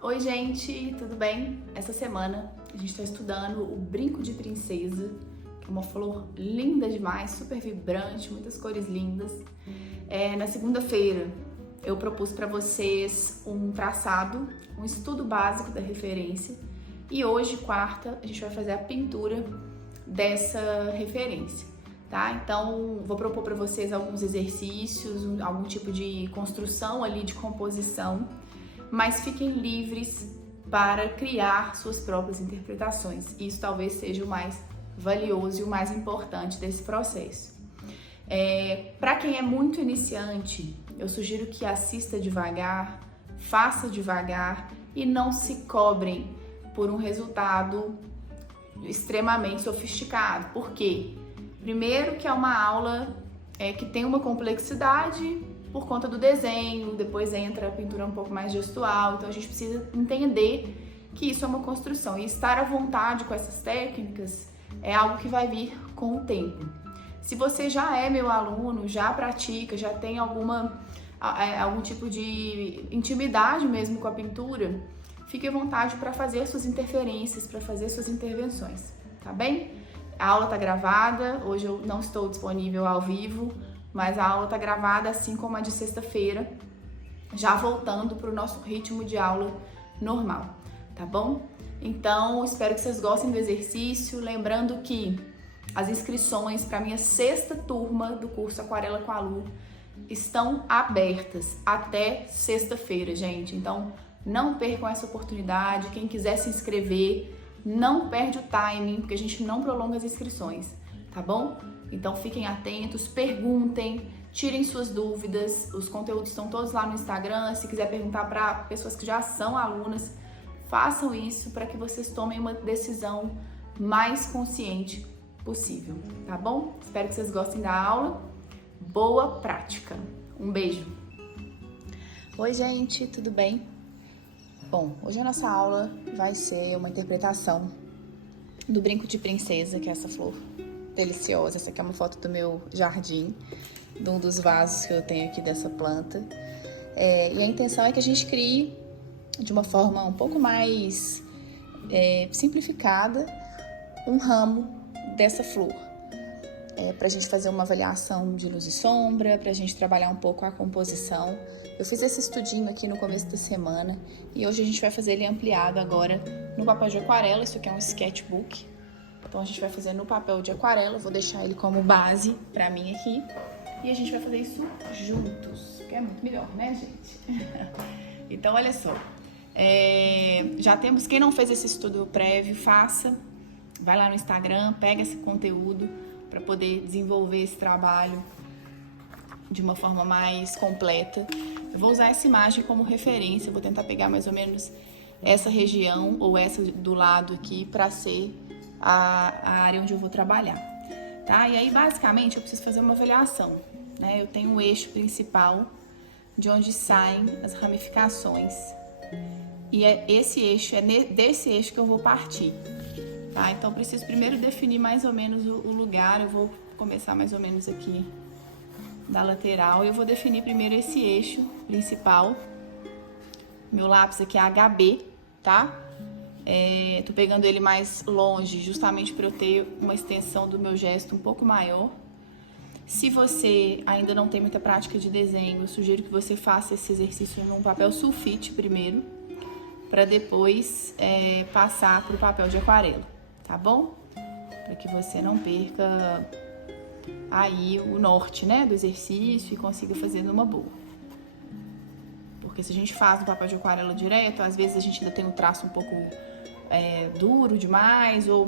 Oi gente, tudo bem? Essa semana a gente está estudando o brinco de princesa, que é uma flor linda demais, super vibrante, muitas cores lindas. Na segunda-feira eu propus para vocês um traçado, um estudo básico da referência, e hoje, quarta, a gente vai fazer a pintura dessa referência, tá? Então vou propor para vocês alguns exercícios, algum tipo de construção ali de composição, mas fiquem livres para criar suas próprias interpretações. Isso talvez seja o mais valioso e o mais importante desse processo. Para quem é muito iniciante, eu sugiro que assista devagar, faça devagar e não se cobrem por um resultado extremamente sofisticado. Por quê? Primeiro que é uma aula que tem uma complexidade por conta do desenho, depois entra a pintura um pouco mais gestual, então a gente precisa entender que isso é uma construção e estar à vontade com essas técnicas é algo que vai vir com o tempo. Se você já é meu aluno, já pratica, já tem algum tipo de intimidade mesmo com a pintura, fique à vontade para fazer suas interferências, para fazer suas intervenções, tá bem? A aula tá gravada, hoje eu não estou disponível ao vivo, mas a aula tá gravada assim como a de sexta-feira, já voltando para o nosso ritmo de aula normal, tá bom? Então, espero que vocês gostem do exercício, lembrando que as inscrições para a minha sexta turma do curso Aquarela com a Lu estão abertas até sexta-feira, gente. Então, não percam essa oportunidade. Quem quiser se inscrever, não perde o timing, porque a gente não prolonga as inscrições, tá bom? Então, fiquem atentos, perguntem, tirem suas dúvidas. Os conteúdos estão todos lá no Instagram. Se quiser perguntar para pessoas que já são alunas, façam isso para que vocês tomem uma decisão mais consciente possível, tá bom? Espero que vocês gostem da aula. Boa prática. Um beijo. Oi, gente, tudo bem? Bom, hoje a nossa aula vai ser uma interpretação do brinco de princesa, que é essa flor deliciosa. Essa aqui é uma foto do meu jardim, de um dos vasos que eu tenho aqui dessa planta. E a intenção é que a gente crie de uma forma um pouco mais simplificada um ramo dessa flor. Pra gente fazer uma avaliação de luz e sombra, pra gente trabalhar um pouco a composição. Eu fiz esse estudinho aqui no começo da semana e hoje a gente vai fazer ele ampliado agora no papel de aquarela. Isso aqui é um sketchbook, então a gente vai fazer no papel de aquarela. Eu vou deixar ele como base pra mim aqui e a gente vai fazer isso juntos, que é muito melhor, né, gente? Então, olha só, já temos, quem não fez esse estudo prévio, faça, vai lá no Instagram, pega esse conteúdo para poder desenvolver esse trabalho de uma forma mais completa. Eu vou usar essa imagem como referência, vou tentar pegar mais ou menos essa região ou essa do lado aqui para ser a área onde eu vou trabalhar, tá? E aí, basicamente, eu preciso fazer uma avaliação, né? Eu tenho um eixo principal de onde saem as ramificações e desse eixo que eu vou partir. Tá, então, preciso primeiro definir mais ou menos o lugar. Eu vou começar mais ou menos aqui da lateral. Eu vou definir primeiro esse eixo principal. Meu lápis aqui é HB, tá? Tô pegando ele mais longe, justamente para eu ter uma extensão do meu gesto um pouco maior. Se você ainda não tem muita prática de desenho, eu sugiro que você faça esse exercício num papel sulfite primeiro, para depois passar para o papel de aquarela. Tá bom? Para que você não perca aí o norte, né, do exercício e consiga fazer numa boa. Porque se a gente faz no papel de aquarela direto, às vezes a gente ainda tem um traço um pouco duro demais ou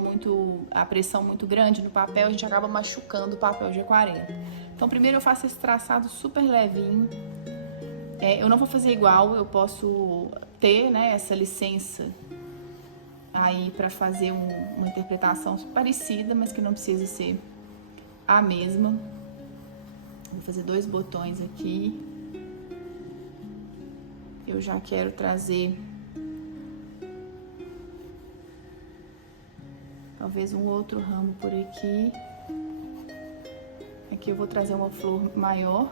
a pressão muito grande no papel, a gente acaba machucando o papel de aquarela. Então, primeiro eu faço esse traçado super levinho. Eu não vou fazer igual, eu posso ter, né, essa licença aí para fazer uma interpretação parecida, mas que não precisa ser a mesma. Vou fazer 2 botões aqui. Eu já quero trazer talvez um outro ramo por aqui. Aqui eu vou trazer uma flor maior.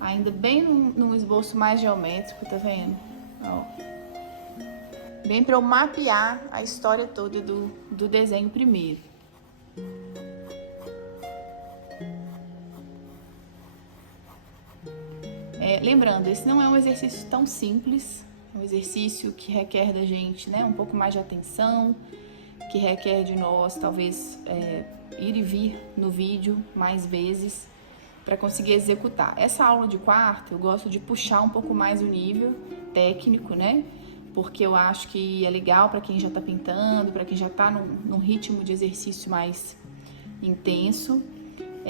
ainda bem num esboço mais geométrico, tá vendo? Ó. Bem para eu mapear a história toda do desenho primeiro. Lembrando, esse não é um exercício tão simples, é um exercício que requer da gente, né, um pouco mais de atenção, que requer de nós, talvez, ir e vir no vídeo mais vezes para conseguir executar. Essa aula de quarta, eu gosto de puxar um pouco mais o nível técnico, né, porque eu acho que é legal para quem já está pintando, para quem já está num ritmo de exercício mais intenso.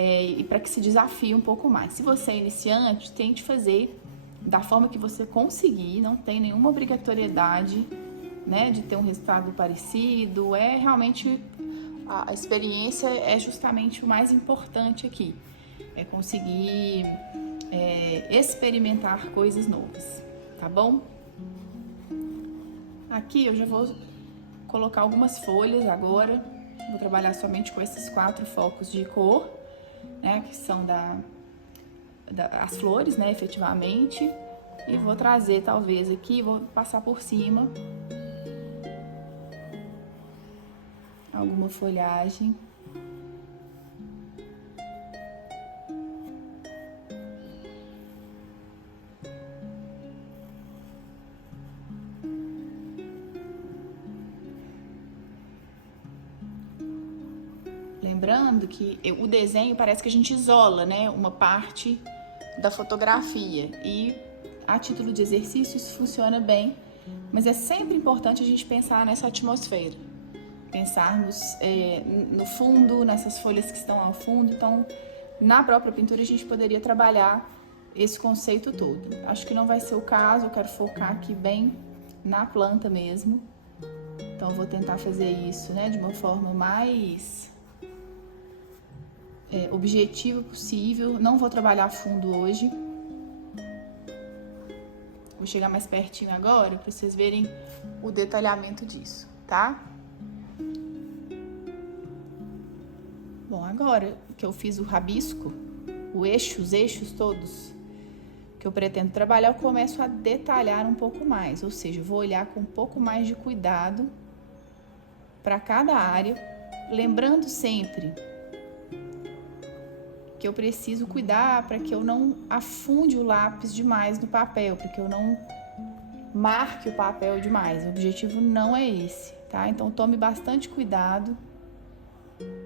E para que se desafie um pouco mais. Se você é iniciante, tente fazer da forma que você conseguir, não tem nenhuma obrigatoriedade, né, de ter um resultado parecido. Realmente a experiência é justamente o mais importante aqui, é conseguir experimentar coisas novas, tá bom? Aqui eu já vou colocar algumas folhas agora, vou trabalhar somente com esses 4 focos de cor, né, que são as flores, né, efetivamente, e vou trazer talvez aqui, vou passar por cima alguma folhagem. Lembrando que o desenho parece que a gente isola, né, uma parte da fotografia, e a título de exercício isso funciona bem, mas é sempre importante a gente pensar nessa atmosfera, pensarmos no fundo, nessas folhas que estão ao fundo. Então, na própria pintura a gente poderia trabalhar esse conceito todo. Acho que não vai ser o caso, eu quero focar aqui bem na planta mesmo, então eu vou tentar fazer isso, né, de uma forma mais objetivo possível. Não vou trabalhar a fundo hoje. Vou chegar mais pertinho agora para vocês verem o detalhamento disso, tá? Bom, agora que eu fiz o rabisco, os eixos todos que eu pretendo trabalhar, eu começo a detalhar um pouco mais, ou seja, vou olhar com um pouco mais de cuidado para cada área, lembrando sempre que eu preciso cuidar para que eu não afunde o lápis demais no papel, para que eu não marque o papel demais. O objetivo não é esse, tá? Então tome bastante cuidado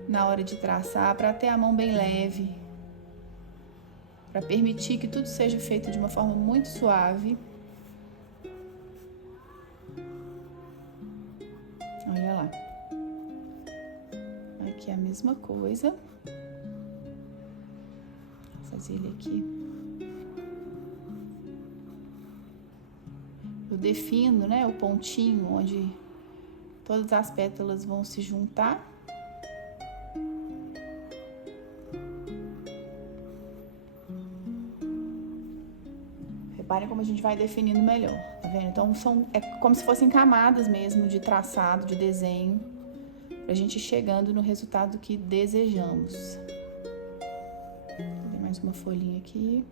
na hora de traçar, para ter a mão bem leve, para permitir que tudo seja feito de uma forma muito suave. Olha lá. Aqui é a mesma coisa. Fazer ele aqui. Eu defino, né, o pontinho onde todas as pétalas vão se juntar. Reparem como a gente vai definindo melhor, tá vendo? Então é como se fossem camadas mesmo de traçado, de desenho, pra gente ir chegando no resultado que desejamos. Mais uma folhinha aqui.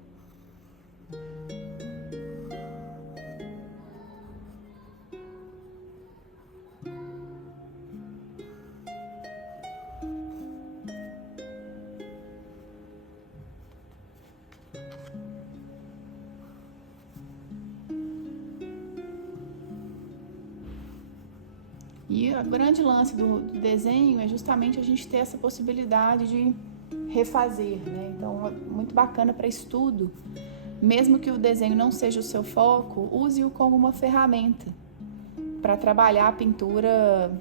E o grande lance do desenho é justamente a gente ter essa possibilidade de refazer, né? Então, é muito bacana para estudo. Mesmo que o desenho não seja o seu foco, use-o como uma ferramenta para trabalhar a pintura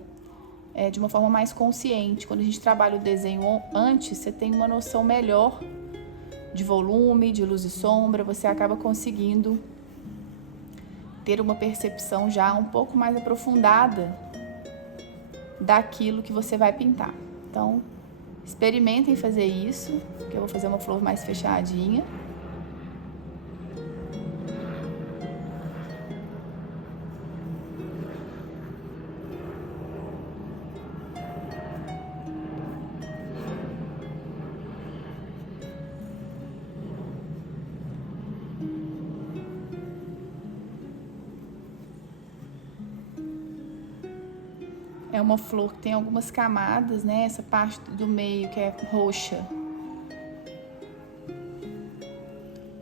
de uma forma mais consciente. Quando a gente trabalha o desenho antes, você tem uma noção melhor de volume, de luz e sombra, você acaba conseguindo ter uma percepção já um pouco mais aprofundada daquilo que você vai pintar. Então, experimentem fazer isso, que eu vou fazer uma flor mais fechadinha. É uma flor que tem algumas camadas, né? Essa parte do meio que é roxa,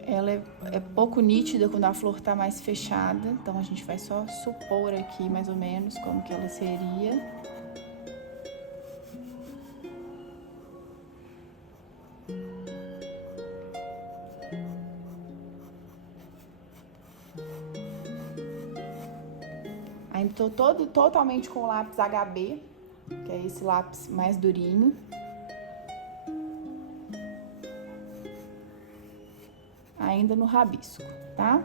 ela é pouco nítida quando a flor tá mais fechada. Então a gente vai só supor aqui mais ou menos como que ela seria. Ainda tô totalmente com o lápis HB, que é esse lápis mais durinho. Ainda no rabisco, tá?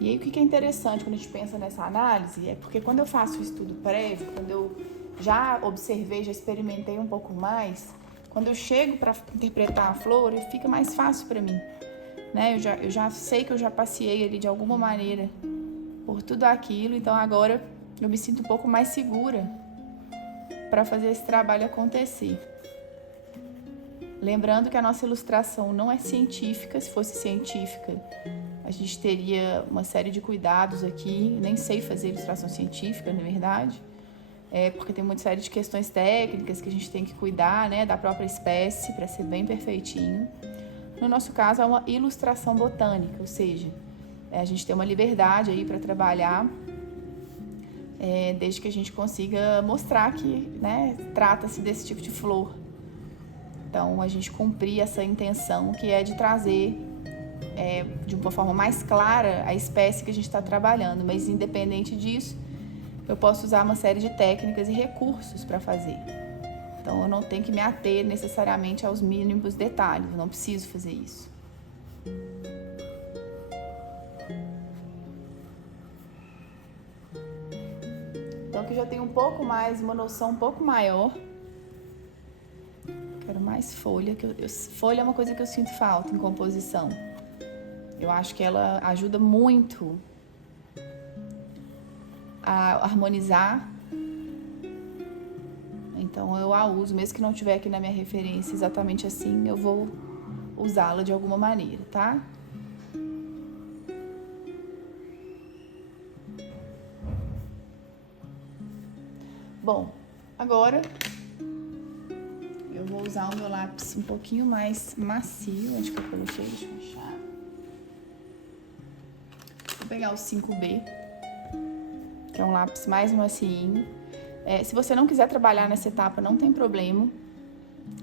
E aí o que é interessante quando a gente pensa nessa análise é porque quando eu faço o estudo prévio, quando eu já observei, já experimentei um pouco mais, quando eu chego para interpretar a flor, fica mais fácil para mim, né? Eu já sei que eu já passei ali de alguma maneira por tudo aquilo, então agora eu me sinto um pouco mais segura para fazer esse trabalho acontecer. Lembrando que a nossa ilustração não é científica. Se fosse científica, a gente teria uma série de cuidados aqui. Nem sei fazer ilustração científica, na verdade, porque tem uma série de questões técnicas que a gente tem que cuidar, né, da própria espécie para ser bem perfeitinho. No nosso caso, é uma ilustração botânica, ou seja, a gente tem uma liberdade aí para trabalhar, desde que a gente consiga mostrar que, né, trata-se desse tipo de flor. Então, a gente cumprir essa intenção que é de trazer de uma forma mais clara a espécie que a gente está trabalhando, mas independente disso, eu posso usar uma série de técnicas e recursos para fazer. Então, eu não tenho que me ater necessariamente aos mínimos detalhes, eu não preciso fazer isso. Então, aqui eu já tenho um pouco mais, uma noção um pouco maior. Quero mais folha, folha é uma coisa que eu sinto falta em composição. Eu acho que ela ajuda muito a harmonizar. Então eu a uso, mesmo que não tiver aqui na minha referência exatamente assim, eu vou usá-la de alguma maneira, tá? Bom, agora eu vou usar o meu lápis um pouquinho mais macio. Onde que eu coloquei? Deixa eu achar. Vou pegar o 5B, que é um lápis mais macinho. Se você não quiser trabalhar nessa etapa, não tem problema,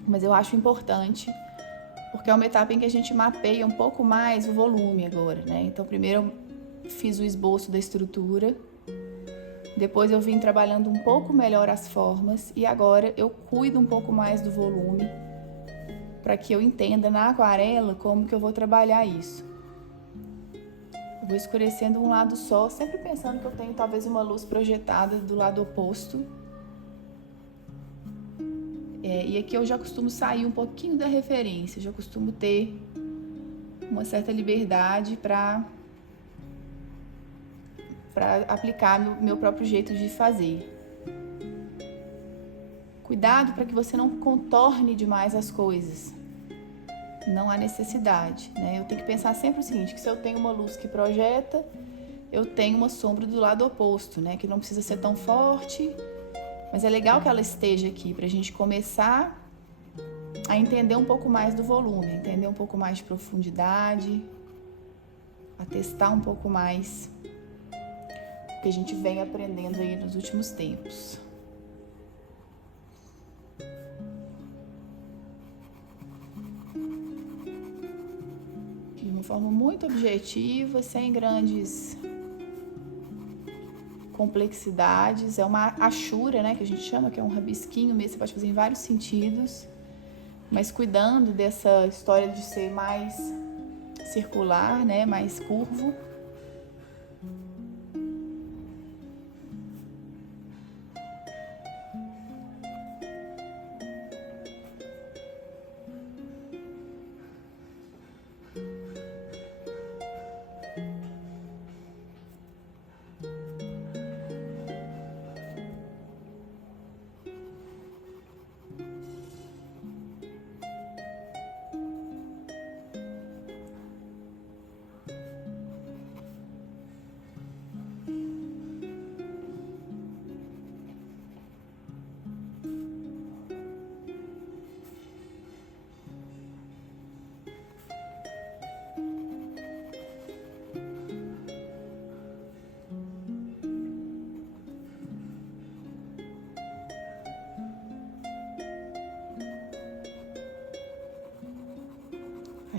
mas eu acho importante, porque é uma etapa em que a gente mapeia um pouco mais o volume agora, né? Então, primeiro eu fiz o esboço da estrutura, depois eu vim trabalhando um pouco melhor as formas e agora eu cuido um pouco mais do volume, para que eu entenda na aquarela como que eu vou trabalhar isso. Eu vou escurecendo um lado só, sempre pensando que eu tenho talvez uma luz projetada do lado oposto. E aqui eu já costumo sair um pouquinho da referência, já costumo ter uma certa liberdade para aplicar meu próprio jeito de fazer. Cuidado para que você não contorne demais as coisas. Não há necessidade, né? Eu tenho que pensar sempre o seguinte, que se eu tenho uma luz que projeta, eu tenho uma sombra do lado oposto, né? Que não precisa ser tão forte, mas é legal que ela esteja aqui pra gente começar a entender um pouco mais do volume, entender um pouco mais de profundidade, a testar um pouco mais o que a gente vem aprendendo aí nos últimos tempos. De uma forma muito objetiva, sem grandes complexidades. É uma achura, né, que a gente chama, que é um rabisquinho mesmo, você pode fazer em vários sentidos, mas cuidando dessa história de ser mais circular, né, mais curvo.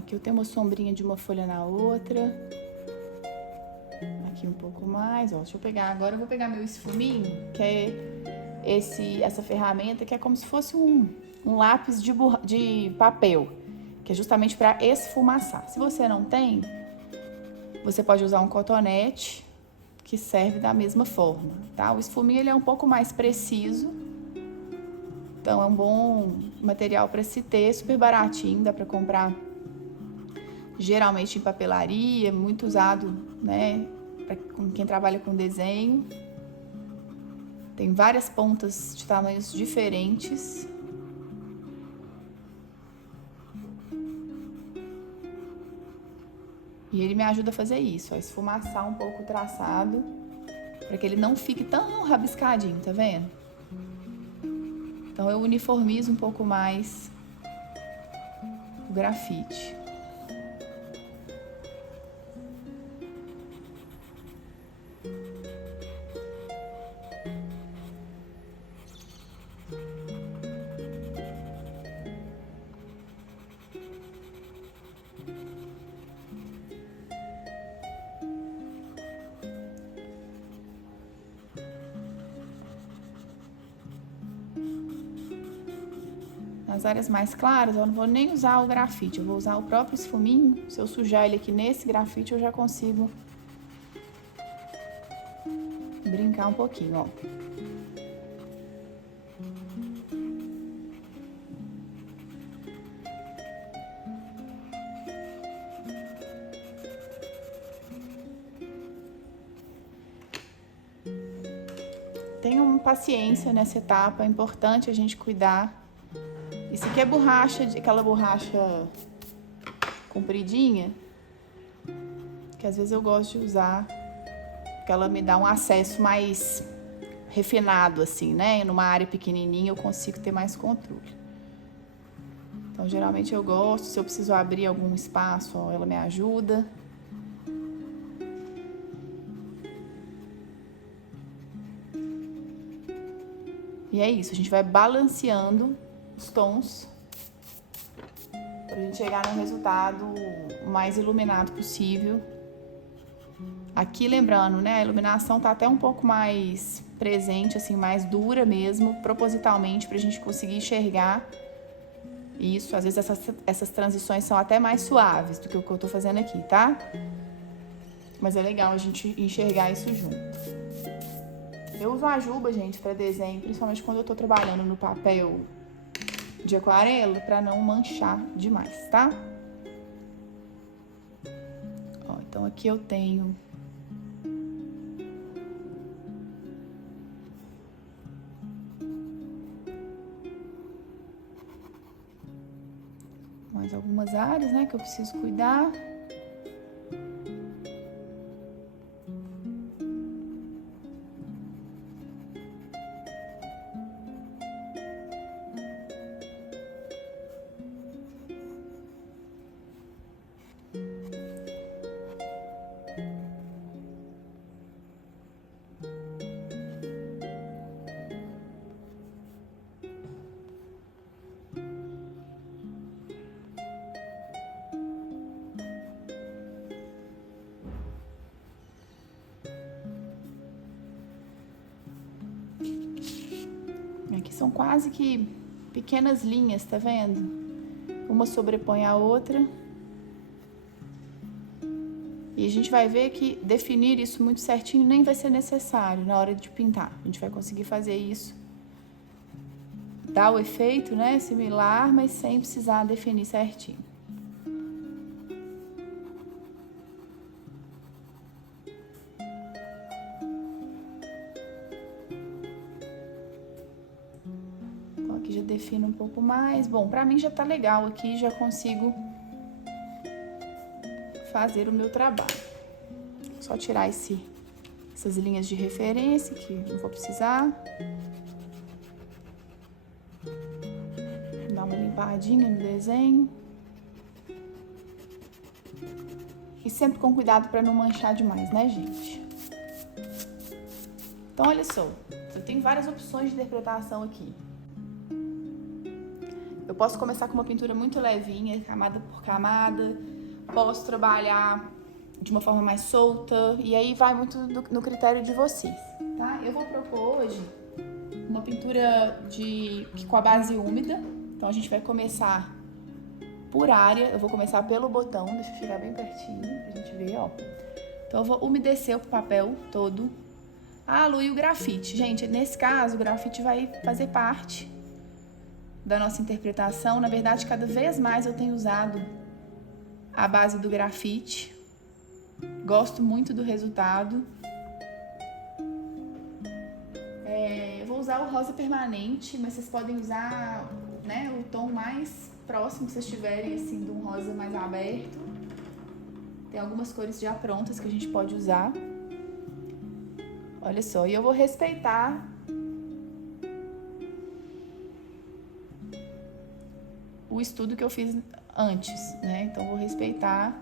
Aqui eu tenho uma sombrinha de uma folha na outra. Aqui um pouco mais, ó. Deixa eu pegar, agora eu vou pegar meu esfuminho, que é essa ferramenta que é como se fosse um lápis de papel, que é justamente para esfumaçar. Se você não tem, você pode usar um cotonete, que serve da mesma forma, tá? O esfuminho, ele é um pouco mais preciso, então é um bom material para se ter, super baratinho, dá para comprar geralmente em papelaria, muito usado, né, para quem trabalha com desenho. Tem várias pontas de tamanhos diferentes. E ele me ajuda a fazer isso, a esfumaçar um pouco o traçado, para que ele não fique tão rabiscadinho, tá vendo? Então eu uniformizo um pouco mais o grafite. Nas áreas mais claras, eu não vou nem usar o grafite, eu vou usar o próprio esfuminho. Se eu sujar ele aqui nesse grafite, eu já consigo brincar um pouquinho, ó. Tenham paciência nessa etapa, é importante a gente cuidar. Isso aqui é borracha, aquela borracha compridinha, que às vezes eu gosto de usar, porque ela me dá um acesso mais refinado, assim, né? Numa área pequenininha eu consigo ter mais controle. Então, geralmente eu gosto, se eu preciso abrir algum espaço, ó, ela me ajuda. E é isso, a gente vai balanceando os tons pra gente chegar no resultado mais iluminado possível. Aqui, lembrando, né, a iluminação tá até um pouco mais presente, assim, mais dura mesmo, propositalmente, pra gente conseguir enxergar isso. Às vezes essas transições são até mais suaves do que o que eu tô fazendo aqui, tá? Mas é legal a gente enxergar isso junto. Eu uso a juba, gente, pra desenho, principalmente quando eu tô trabalhando no papel de aquarela, pra não manchar demais, tá? Ó, então aqui eu tenho mais algumas áreas, né, que eu preciso cuidar. Aqui são quase que pequenas linhas, tá vendo? Uma sobrepõe a outra. E a gente vai ver que definir isso muito certinho nem vai ser necessário na hora de pintar. A gente vai conseguir fazer isso, dar o efeito, né, similar, mas sem precisar definir certinho. Já defino um pouco mais. Bom, pra mim já tá legal aqui, já consigo fazer o meu trabalho. Só tirar essas linhas de referência que não vou precisar. Dar uma limpadinha no desenho. E sempre com cuidado pra não manchar demais, né, gente? Então, olha só, eu tenho várias opções de interpretação aqui. Eu Eu posso começar com uma pintura muito levinha, camada por camada, posso trabalhar de uma forma mais solta, e aí vai muito no critério de vocês, tá? Eu vou propor hoje uma pintura com a base úmida, então a gente vai começar por área, eu vou começar pelo botão, deixa eu chegar bem pertinho pra gente ver, ó. Então eu vou umedecer o papel todo. Ah, Lu, e o grafite? Gente, nesse caso, o grafite vai fazer parte da nossa interpretação. Na verdade, cada vez mais eu tenho usado a base do grafite. Gosto muito do resultado. Eu vou usar o rosa permanente, mas vocês podem usar, né, o tom mais próximo que vocês tiverem, assim, de um rosa mais aberto. Tem algumas cores já prontas que a gente pode usar. Olha só, e eu vou respeitar o estudo que eu fiz antes, né? Então, vou respeitar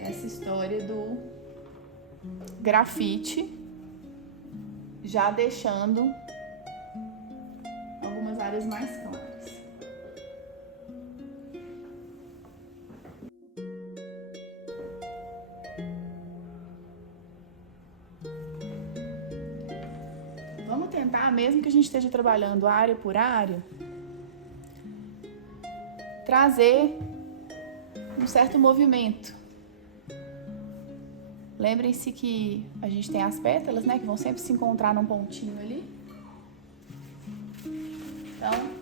essa história do grafite, já deixando algumas áreas mais claras. Vamos tentar, mesmo que a gente esteja trabalhando área por área, trazer um certo movimento. Lembrem-se que a gente tem as pétalas, né, que vão sempre se encontrar num pontinho ali. Então,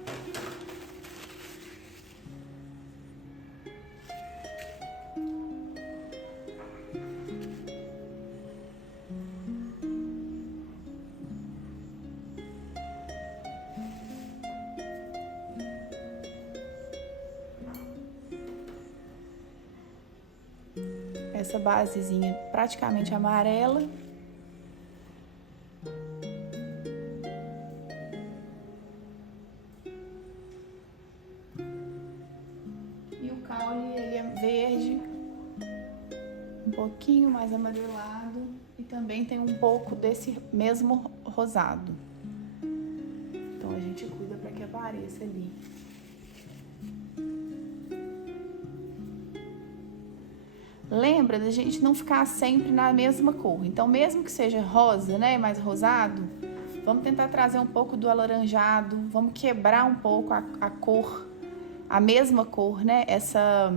essa basezinha praticamente amarela. E o caule, ele é verde, um pouquinho mais amarelado e também tem um pouco desse mesmo rosado. Então a gente cuida para que apareça ali. Lembra da gente não ficar sempre na mesma cor. Então, mesmo que seja rosa, né, mais rosado, vamos tentar trazer um pouco do alaranjado, vamos quebrar um pouco a cor, a mesma cor, né, essa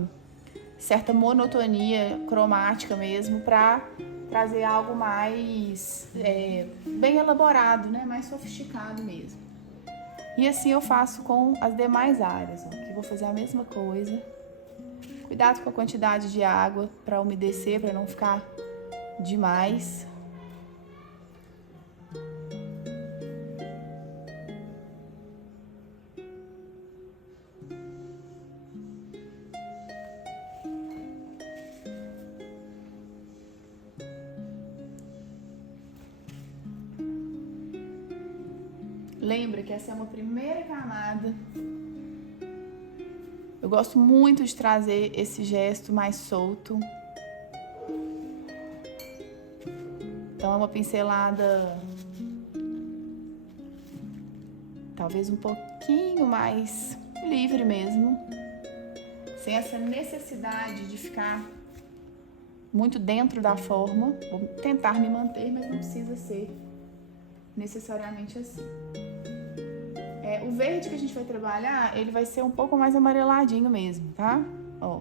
certa monotonia cromática mesmo, para trazer algo mais bem elaborado, né, mais sofisticado mesmo. E assim eu faço com as demais áreas, ó, que vou fazer a mesma coisa. Cuidado com a quantidade de água para umedecer, para não ficar demais. Lembra que essa é uma primeira camada. Eu gosto muito de trazer esse gesto mais solto. Então é uma pincelada talvez um pouquinho mais livre mesmo, sem essa necessidade de ficar muito dentro da forma. Vou tentar me manter, mas não precisa ser necessariamente assim. O verde que a gente vai trabalhar, ele vai ser um pouco mais amareladinho mesmo, tá? Ó.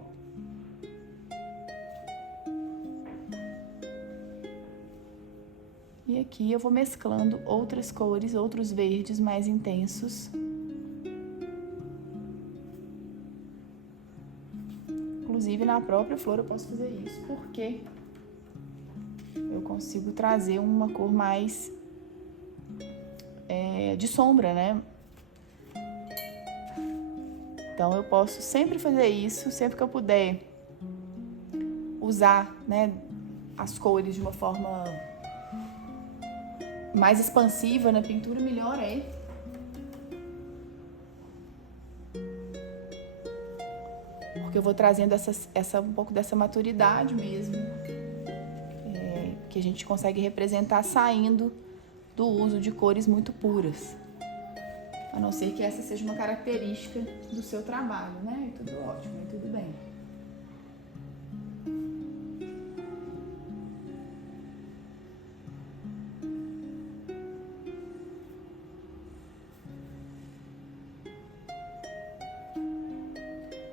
E aqui eu vou mesclando outras cores, outros verdes mais intensos. Inclusive na própria flor eu posso fazer isso, porque eu consigo trazer uma cor mais de sombra, né? Então, eu posso sempre fazer isso, sempre que eu puder usar, né, as cores de uma forma mais expansiva na pintura, melhor é. Porque eu vou trazendo um pouco dessa maturidade mesmo, que a gente consegue representar saindo do uso de cores muito puras. A não ser que essa seja uma característica do seu trabalho, né? E tudo ótimo, e tudo bem.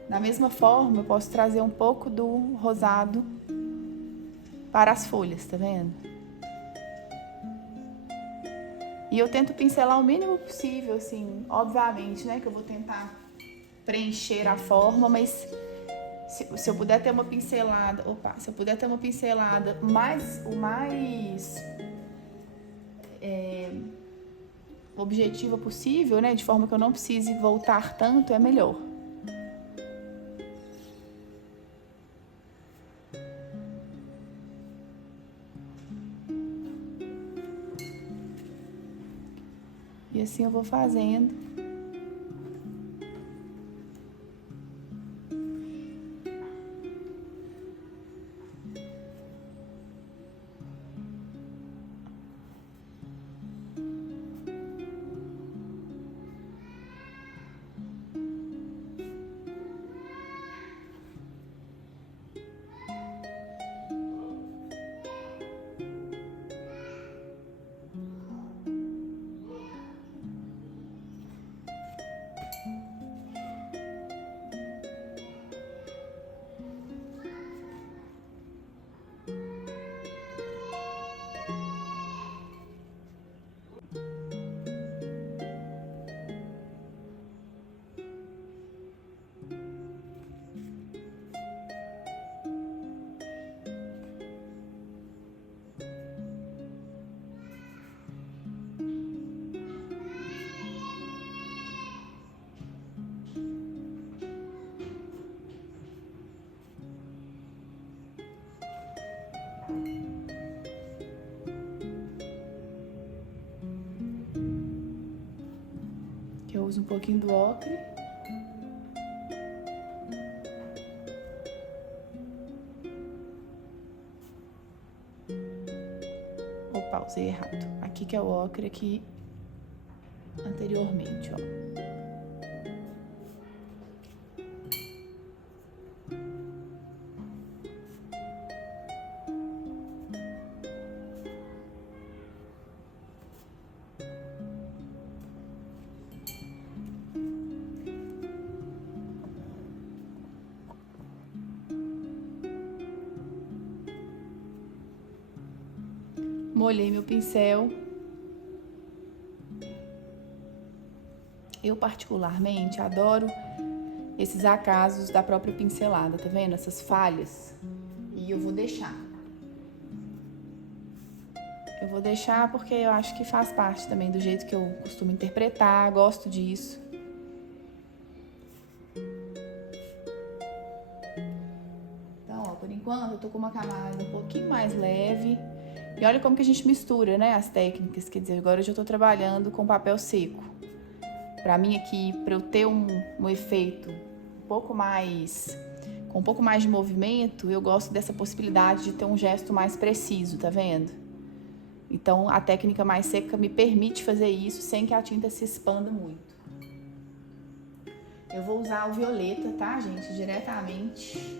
Da mesma forma, eu posso trazer um pouco do rosado para as folhas, tá vendo? E eu tento pincelar o mínimo possível, assim, obviamente, né, que eu vou tentar preencher a forma, mas se eu puder ter uma pincelada, o mais objetiva possível, né, de forma que eu não precise voltar tanto, é melhor. E assim eu vou fazendo. Que eu uso um pouquinho do ocre. Opa, usei errado. Aqui que é o ocre, aqui anteriormente, ó. Molhei meu pincel. Eu particularmente adoro esses acasos da própria pincelada, tá vendo? Essas falhas. E eu vou deixar. Eu vou deixar porque eu acho que faz parte também do jeito que eu costumo interpretar, gosto disso. Então, ó, por enquanto eu tô com uma camada um pouquinho mais leve. E olha como que a gente mistura, né, as técnicas. Quer dizer, agora eu já tô trabalhando com papel seco. Pra mim aqui, pra eu ter um efeito um pouco mais... com um pouco mais de movimento, eu gosto dessa possibilidade de ter um gesto mais preciso, tá vendo? Então, a técnica mais seca me permite fazer isso sem que a tinta se expanda muito. Eu vou usar o violeta, tá, gente? Diretamente.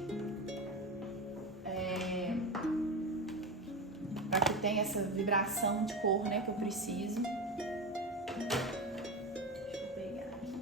Para que tenha essa vibração de cor, né, que eu preciso. Deixa eu pegar aqui.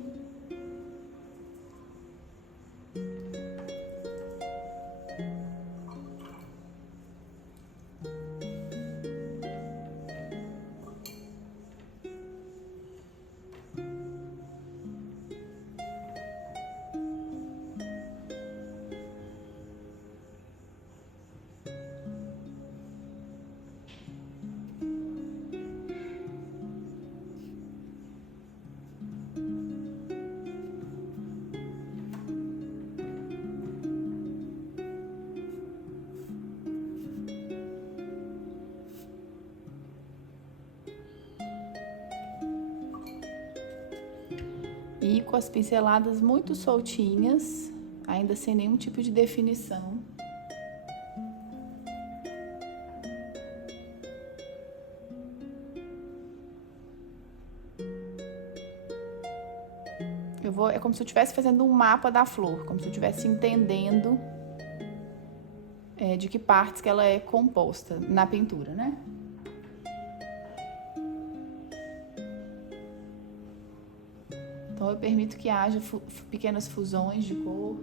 E com as pinceladas muito soltinhas, ainda sem nenhum tipo de definição. é como se eu estivesse fazendo um mapa da flor, como se eu estivesse entendendo de que partes que ela é composta na pintura, né? Então eu permito que haja pequenas fusões de cor.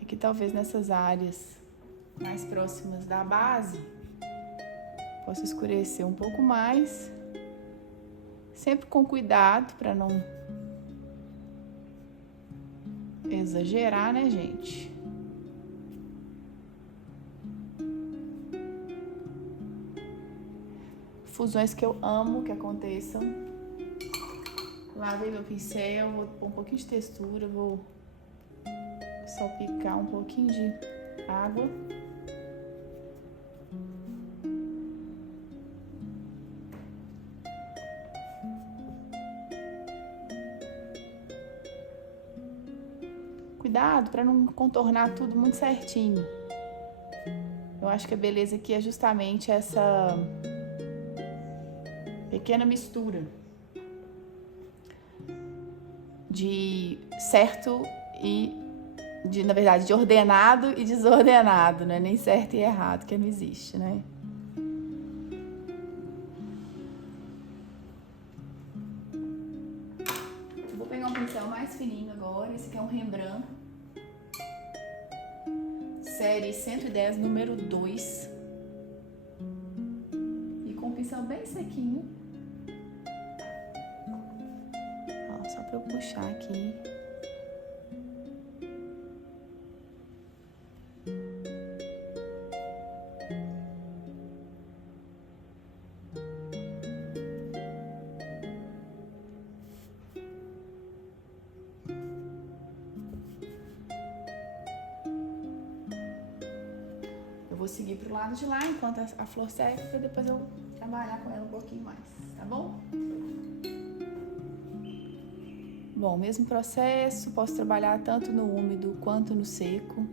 Aqui talvez nessas áreas mais próximas da base possa escurecer um pouco mais, sempre com cuidado para não exagerar, né, gente? Fusões que eu amo que aconteçam. Lavei meu pincel, vou pôr um pouquinho de textura, vou salpicar um pouquinho de água. Cuidado para não contornar tudo muito certinho. Eu acho que a beleza aqui é justamente essa pequena mistura de certo e na verdade, de ordenado e desordenado, né? Nem certo e errado, que não existe, né? Eu vou pegar um pincel mais fininho agora. Esse aqui é um Rembrandt, série 110, número 2. E com um pincel bem sequinho. Ó, só pra eu puxar aqui. Vou seguir pro lado de lá enquanto a flor seca, e depois eu trabalhar com ela um pouquinho mais, tá bom? Bom, mesmo processo, posso trabalhar tanto no úmido quanto no seco.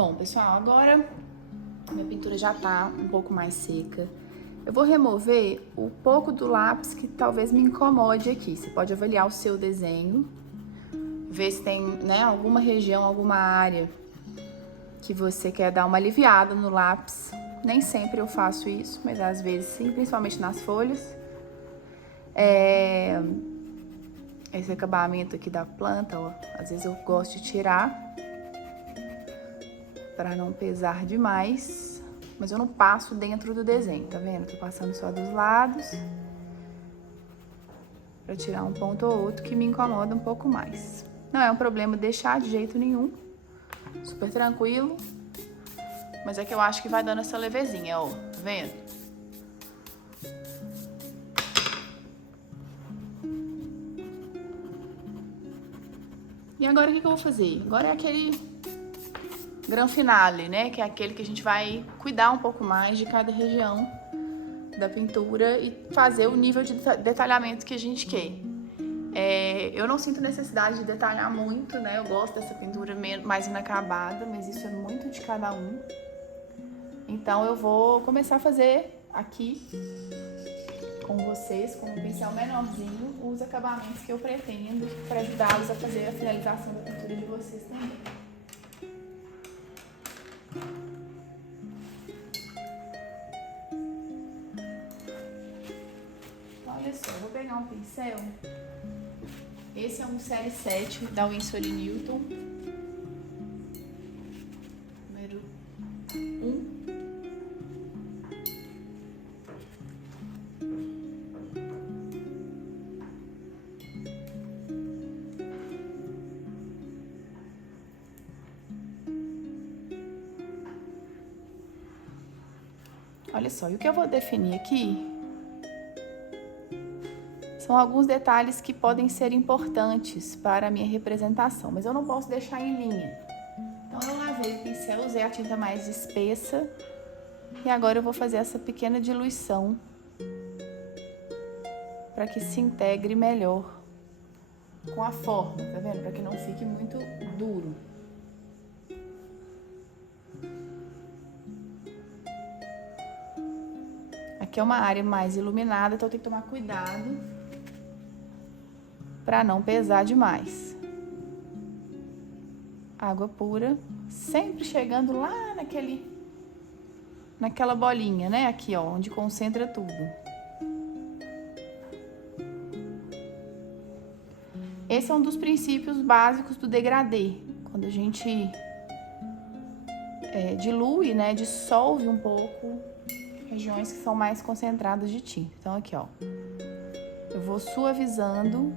Bom, pessoal, agora minha pintura já tá um pouco mais seca. Eu vou remover o pouco do lápis que talvez me incomode aqui. Você pode avaliar o seu desenho, ver se tem, né, alguma região, alguma área que você quer dar uma aliviada no lápis. Nem sempre eu faço isso, mas às vezes sim, principalmente nas folhas. esse acabamento aqui da planta, ó. Às vezes eu gosto de tirar para não pesar demais, mas eu não passo dentro do desenho, tá vendo? Tô passando só dos lados para tirar um ponto ou outro que me incomoda um pouco mais. Não é um problema deixar de jeito nenhum, super tranquilo, mas é que eu acho que vai dando essa levezinha, ó, tá vendo? E agora o que eu vou fazer? Agora é aquele gran finale, né? Que é aquele que a gente vai cuidar um pouco mais de cada região da pintura e fazer o nível de detalhamento que a gente quer. Eu não sinto necessidade de detalhar muito, né? Eu gosto dessa pintura mais inacabada, mas isso é muito de cada um. Então eu vou começar a fazer aqui com vocês, com um pincel menorzinho, os acabamentos que eu pretendo para ajudá-los a fazer a finalização da pintura de vocês também. Olha só, eu vou pegar um pincel. Esse é um série 7 da Winsor & Newton, número 1. Olha só, e o que eu vou definir aqui são alguns detalhes que podem ser importantes para a minha representação, mas eu não posso deixar em linha. Então eu lavei o pincel, usei a tinta mais espessa e agora eu vou fazer essa pequena diluição para que se integre melhor com a forma, tá vendo? Para que não fique muito duro. Aqui é uma área mais iluminada, então eu tenho que tomar cuidado para não pesar demais. Água pura, sempre chegando lá naquela bolinha, né? Aqui, ó, onde concentra tudo. Esse é um dos princípios básicos do degradê. Quando a gente dilui, né, dissolve um pouco regiões que são mais concentradas de tinta. Então, aqui, ó, eu vou suavizando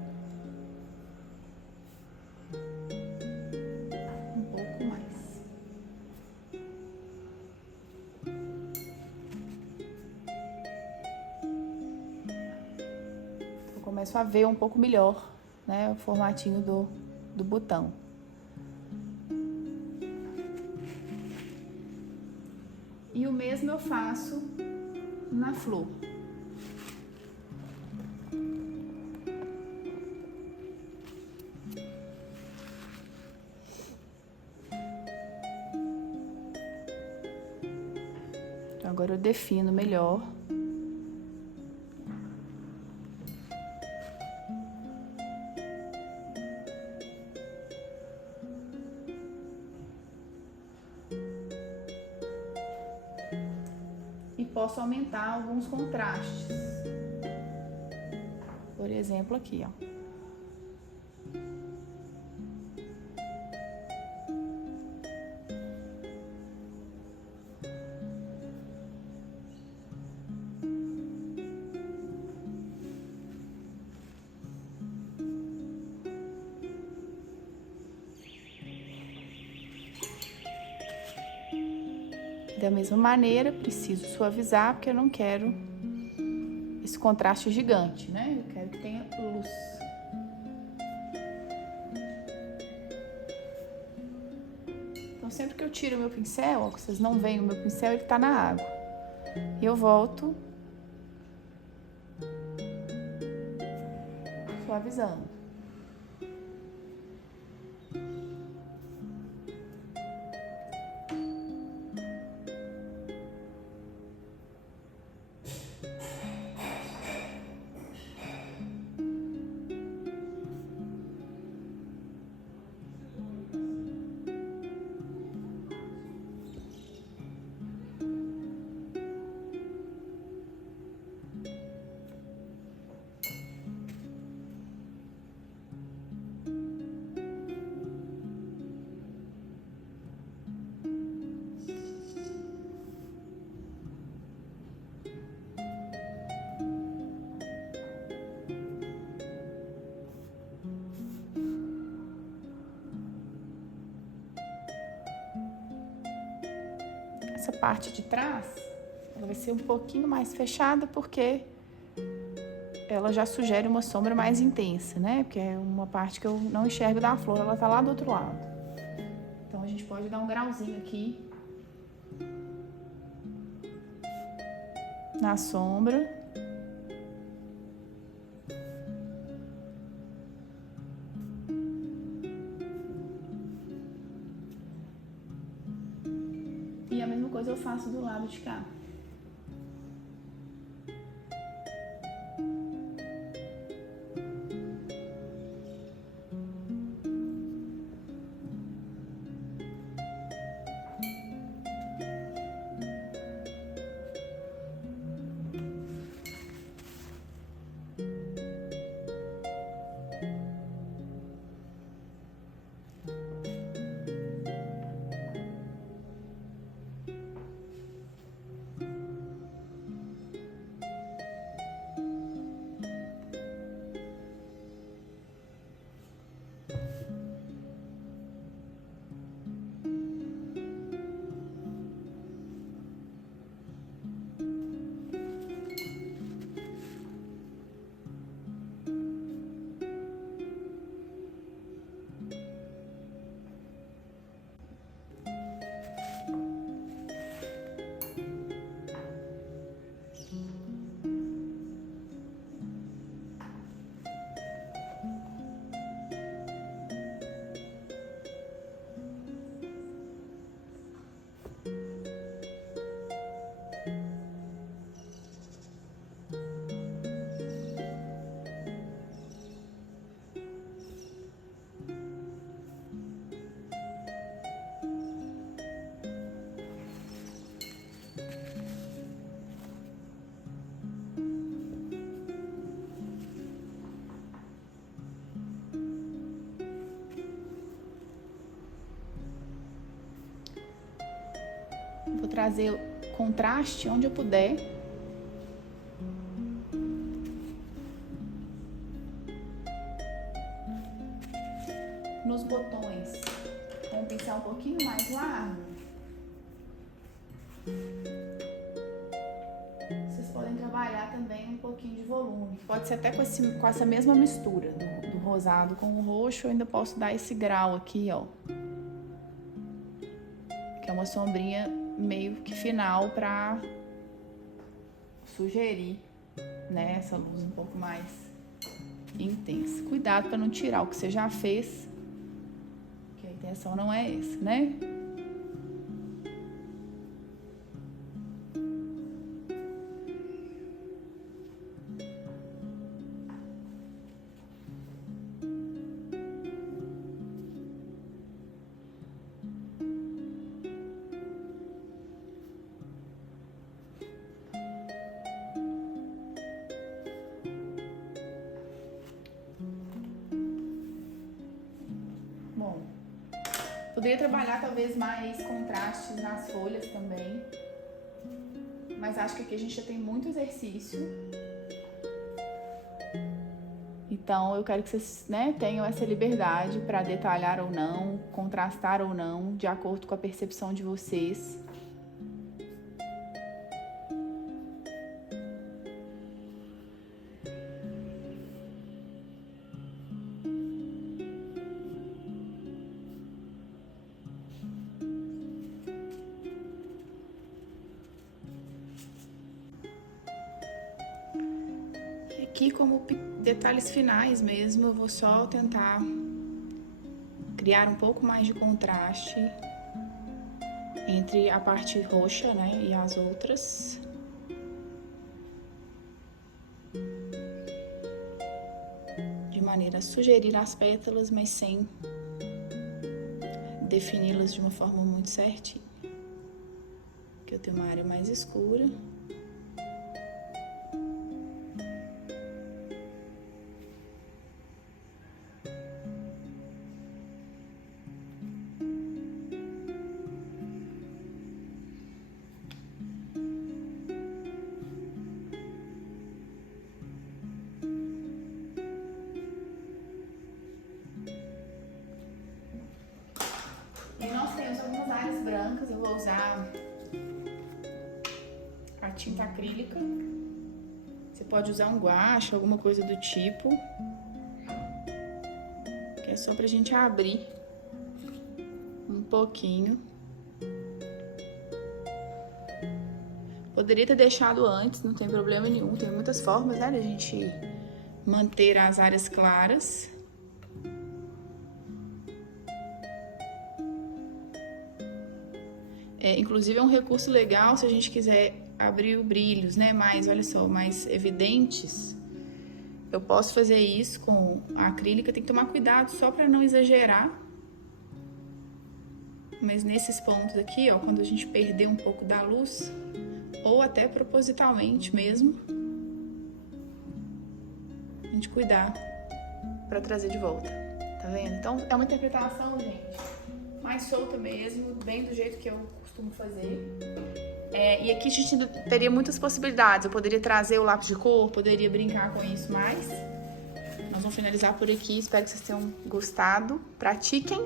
um pouco mais. Eu começo a ver um pouco melhor, né, o formatinho do botão. E o mesmo eu faço na flor. Então, agora eu defino melhor. E posso aumentar alguns contrastes. Por exemplo, aqui, ó. Da mesma maneira, preciso suavizar, porque eu não quero esse contraste gigante, né? Eu quero que tenha luz. Então, sempre que eu tiro o meu pincel, ó, que vocês não veem o meu pincel, ele tá na água. E eu volto suavizando. essa parte de trás, ela vai ser um pouquinho mais fechada, porque ela já sugere uma sombra mais intensa, né? Porque é uma parte que eu não enxergo da flor, ela tá lá do outro lado. Então, a gente pode dar um grauzinho aqui na sombra. E a mesma coisa eu faço do lado de cá. Vou trazer contraste onde eu puder. Nos botões, com um pincel um pouquinho mais largo, vocês podem trabalhar também um pouquinho de volume. Pode ser até com essa mesma mistura do rosado com o roxo, eu ainda posso dar esse grau aqui, ó. Que é uma sombrinha meio que final pra sugerir, né, essa luz um pouco mais intensa. Cuidado para não tirar o que você já fez, que a intenção não é essa, né? Poderia trabalhar talvez mais contrastes nas folhas também, mas acho que aqui a gente já tem muito exercício. Então eu quero que vocês, né, tenham essa liberdade para detalhar ou não, contrastar ou não, de acordo com a percepção de vocês. Aqui, como detalhes finais mesmo, eu vou só tentar criar um pouco mais de contraste entre a parte roxa, né, e as outras. De maneira a sugerir as pétalas, mas sem defini-las de uma forma muito certinha. Aqui eu tenho uma área mais escura. E nós temos algumas áreas brancas, eu vou usar tinta acrílica. Você pode usar um guache, alguma coisa do tipo. Que é só pra gente abrir um pouquinho. Poderia ter deixado antes, não tem problema nenhum. Tem muitas formas, né, da gente manter as áreas claras. Inclusive é um recurso legal se a gente quiser abrir brilhos, né, mais, olha só, mais evidentes. Eu posso fazer isso com a acrílica, tem que tomar cuidado só para não exagerar. Mas nesses pontos aqui, ó, quando a gente perder um pouco da luz, ou até propositalmente mesmo, a gente cuidar para trazer de volta, tá vendo? Então é uma interpretação, gente, mais solta mesmo, bem do jeito que eu costumo fazer. E aqui a gente teria muitas possibilidades. Eu poderia trazer o lápis de cor, poderia brincar com isso mais. Nós vamos finalizar por aqui. Espero que vocês tenham gostado. Pratiquem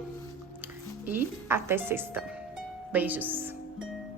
e até sexta. Beijos!